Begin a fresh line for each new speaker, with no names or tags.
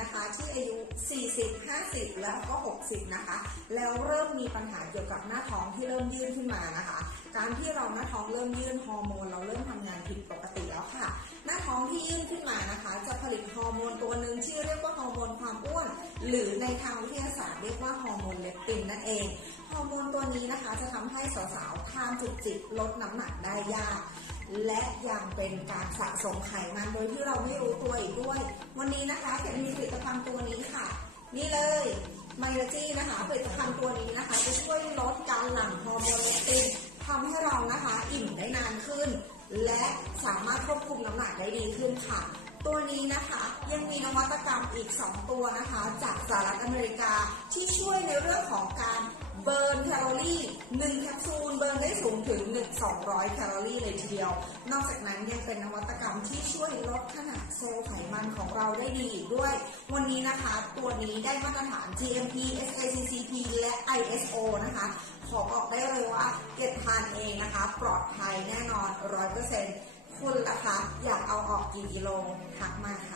นะคะที่อายุ 40 50 แล้วก็ 60 นะคะ แล้วเริ่มมีปัญหาเกี่ยวกับหน้าท้องที่เริ่มยื่นขึ้นมานะคะ การที่เราหน้าท้องเริ่มยื่นฮอร์โมนเราเริ่มทำงานผิดปกติแล้วค่ะ หน้าท้องที่ยื่นขึ้นมานะคะ จะผลิตฮอร์โมนตัวหนึ่งที่เรียกว่าฮอร์โมนความอ้วน หรือในทางวิทยาศาสตร์เรียกว่าฮอร์โมนเลปตินนั่นเองฮอร์โมนตัวนี้นะคะจะทำให้สาวๆทานจุกจิกลดน้ำหนักได้ยาก และยังเป็นการสะสมไขมันโดยที่เราไม่รู้ตัวอีกด้วย วันนี้นะคะเกดมีผลิตภัณฑ์ตัวนี้ค่ะ นี่เลยไมลจี้นะคะผลิตภัณฑ์ตัวนี้นะคะจะช่วยลดการหลั่งฮอร์โมนเลปตินทำให้เรานะคะอิ่มได้นานขึ้น และสามารถควบคุมน้ำหนักได้ดีขึ้นค่ะ ตัวนี้นะคะยังมีนวัตกรรมอีก 2 ตัวนะคะ จากสหรัฐอเมริกาที่ช่วยในเรื่องของการเบิร์นแคลอรี่1แคปซูล เบิร์นได้สูงถึง 1 200 แคลอรี่เลยทีเดียว นอกจากนั้นยังเป็นนวัตกรรมที่ช่วยลดขนาดเซลล์ไขมันของเราได้ดีอีกด้วย วันนี้นะคะตัวนี้ได้มาตรฐาน GMP SICCP และ ISO นะคะ ขอบอกได้เลยว่าเก็บทานเองนะคะ ปลอดภัยแน่นอน 100%คุณล่ะคะ อยากเอาออกกี่กิโลทักมาค่ะ